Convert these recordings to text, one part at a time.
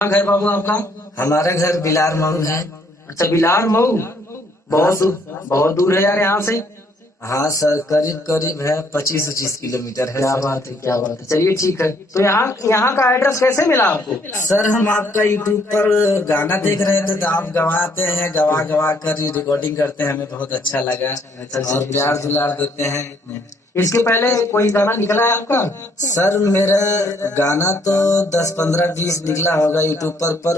कहाँ घर बाबू आपका? हमारा घर बिलार मऊ है। अच्छा, बिलार मऊ बहुत दूर है यार यहाँ से। हाँ सर, करीब करीब है 25-25 किलोमीटर है। क्या बात है, क्या बात है। चलिए ठीक है, तो यहाँ का एड्रेस कैसे मिला आपको? सर हम आपका यूट्यूब पर गाना देख रहे थे तो आप गवाते हैं, गवा गवा कर रिकॉर्डिंग करते हैं, हमें बहुत अच्छा लगा और प्यार दुलार देते हैं। इसके पहले कोई गाना निकला है आपका? सर मेरा गाना तो 10, 15, 20 निकला होगा यूट्यूब पर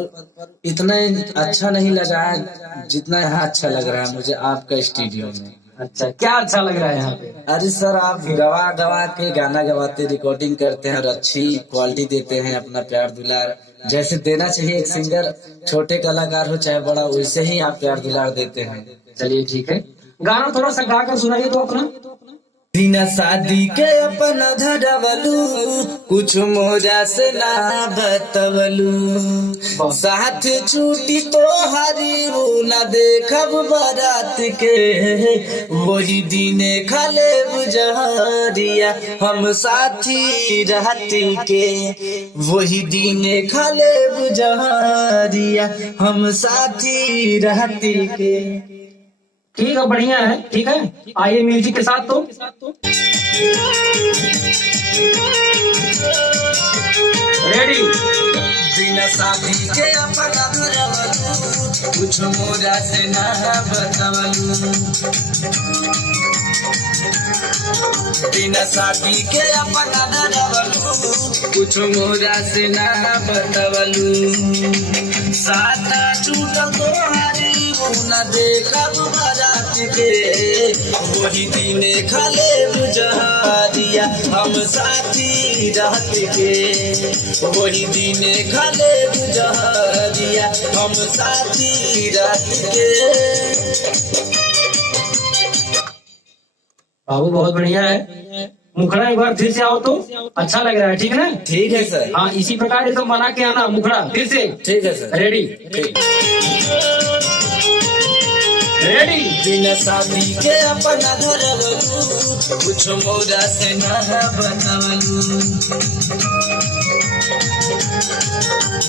इतना अच्छा नहीं लगा है जितना यहाँ अच्छा लग रहा है मुझे आपका स्टूडियो में। अच्छा, क्या अच्छा लग रहा है यहाँ पे? अरे सर आप गवा गवा के गाना गवाते, रिकॉर्डिंग करते हैं और अच्छी क्वालिटी देते हैं, अपना प्यार दुलार जैसे देना चाहिए एक सिंगर, छोटे कलाकार हो चाहे बड़ा, वैसे ही आप प्यार दुलार देते हैं। चलिए ठीक है, गाना थोड़ा सा गा कर सुनाइए तो अपना। बिना शादी के अपना धरवलू, कुछ मोजा से ना बतवलू, साथ छूटी तो हरी हो न देखब बारात के, वही दिने खाले बुझारिया हम साथी रहती के, वही दिने खाले बुझारिया हम साथी रहती के। ठीक है, बढ़िया है, ठीक है। आइए म्यूजिक के साथ तो रेडी। बिना शादी के अपना धरवलू, कुछ मोरा से ना बतवलू, बिना शादी के अपना धरवलू, कुछ मोरा से ना बतवलू, साता छूट तोहारी न देखब बारात के, वही दिने खाले बुझारिया हम साथी रहत के, वही दिने खाले बुझारिया हम साथी रहत के। बाबू बहुत बढ़िया है। मुखड़ा एक बार फिर से आओ तो अच्छा लग रहा है, ठीक है ना? ठीक है सर। हाँ, इसी प्रकार एकदम बना के आना मुखड़ा फिर से। ठीक है सर। Ready ready. बिना शादी के अपना धरवलू, कुछ मोरा से ना बतवलू,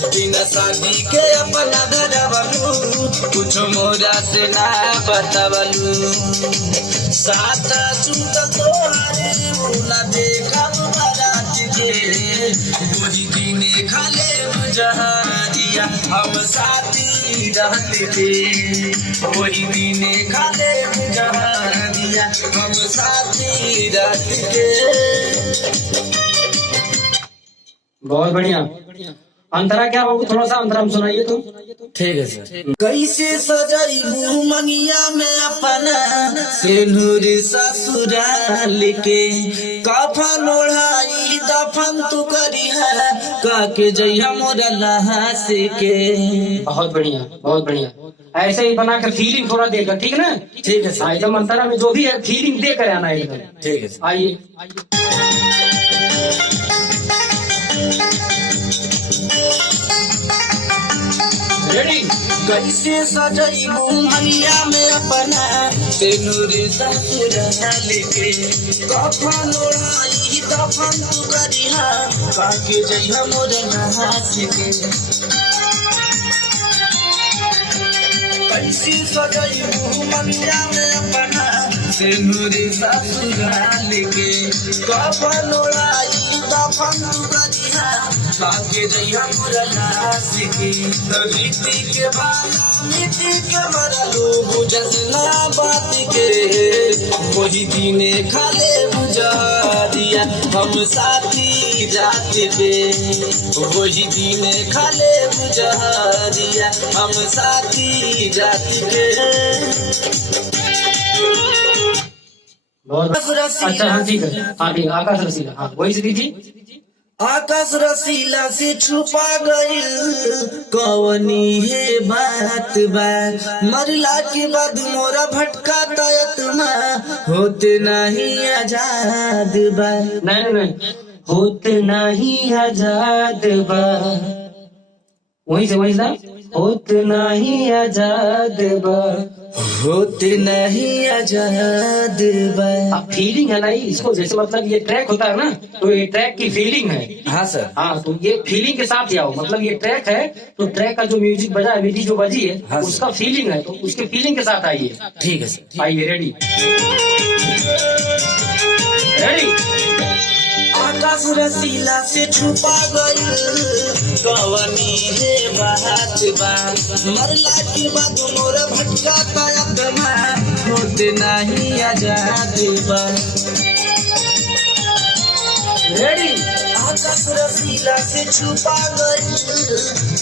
बिना शादी के अपना धरवलू, कुछ मोरा से ना बतवलू, साथ छूट तोहारे न देखब बारात के, वही दिने खाले बुझारिया हम साथी रहत के, वही दिने खाले बुझारिया हम साथी रहत के। बहुत बढ़िया। अंतरा क्या बाबू, थोड़ा सा अंतरा हम सुनाइए तो। ठीक है सर। कैसे सजाइबू मंगिया में अपना सिंदूर ससुराल के, कफन ओढ़ाई दफन तू करी है काके जइया मोरा लहास के। बहुत बढ़िया, बहुत बढ़िया। ऐसे ही बनाकर फीलिंग थोड़ा देकर, ठीक है ना? ठीक है सर। एकदम अंतरा में जो भी है फीलिंग दे कर आना एकदम। ठीक है। आइए रेडी। कैसे सजाइबू मंगिया में अपना सिंदूर ससुराल के, कफन ओढ़ाई दफन तू करी है काके जइया मोरा लहास के। कैसे सजाइबू मंगिया में अपना सिंदूर ससुराल के, कफन ओढ़ाई दफन तू करी है काके जइया मोरा लहास के। रीति के बाला मिट्टी के मरलू बुझस ना बात के, वही दिने खाले बुझारिया हम साथी रात पे, वही दिने खाले बुझारिया हम साथी रात के। बहुत अच्छा। हाँ ठीक है, हाँ ठीक है। आकाश रसीला, हाँ वही से दीजिए। आकाश रसीला से छुपा गइल कवनी है बात बा, मरला के बाद मोरा भटका तयत में होते नहीं आजाद बा। नहीं नहीं, होते नहीं आजाद बा, वही से होते नहीं आजाद बा, होते नहीं आजाद बा। अब फीलिंग है ना इसको, जैसे मतलब ये ट्रैक होता है ना, तो ये ट्रैक की फीलिंग है। हाँ सर। हाँ, तो ये फीलिंग के साथ ही आओ, मतलब ये ट्रैक है तो ट्रैक का जो म्यूजिक बजा है, मीठी जो बजी है, हाँ, उसका फीलिंग है, तो उसके फीलिंग के साथ आइए। ठीक है सर। आइए, रेडी रेडी। आकाश रसीला से छुपा गई कवनी है बात बा। मरला के बाद मोर भटका आत्मा होते नहीं आजाद बा। रेडी। आकाश रसीला से छुपा गई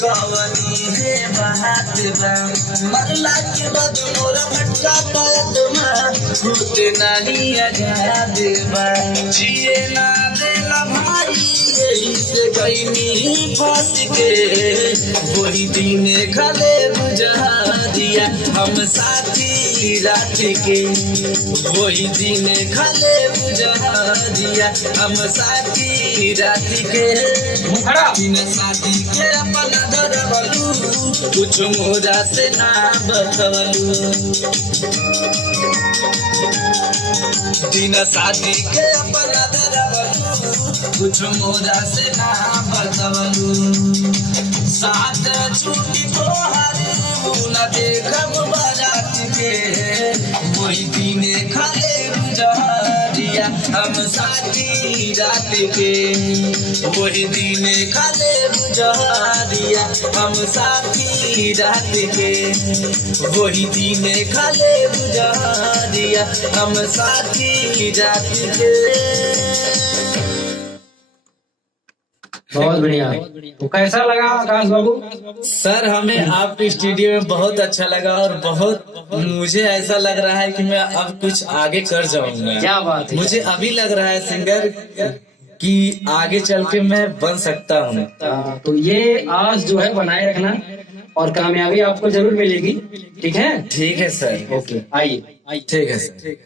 कवनी है बात बा। मरला के बाद मोर भटका आत्मा होते नहीं आजाद बा। जिए ना देला भाई यही से गईनी फंस के, वही दिन खले बुझा दिया हम साथी रात के। वही दिन खले बुझा दिया हम साथी रात के। दिन साथी के अपना धरवलू, कुछ मोरा से ना बतवलू। दिन शादी के अपना धरवलू, कुछ मोरा से ना बतवलू। साथ छुट्टी तोहारे न देखब बारात के, वही दिन खाले बुझारिया हम साथी रात के। वही दिन खाले बुझारिया हम साथी रात के। वही दिन खाले बुझारिया हम साथी रात के। बहुत बढ़िया। तो कैसा लगा आकाश बाबू? सर हमें आपके स्टूडियो में बहुत अच्छा लगा, और बहुत मुझे ऐसा लग रहा है कि मैं अब कुछ आगे कर जाऊंगा। क्या बात है। मुझे अभी लग रहा है सिंगर कि आगे चल के मैं बन सकता हूँ। तो ये आस जो है बनाए रखना, और कामयाबी आपको जरूर मिलेगी। ठीक है? ठीक है सर। ओके, आइए। ठीक है सर।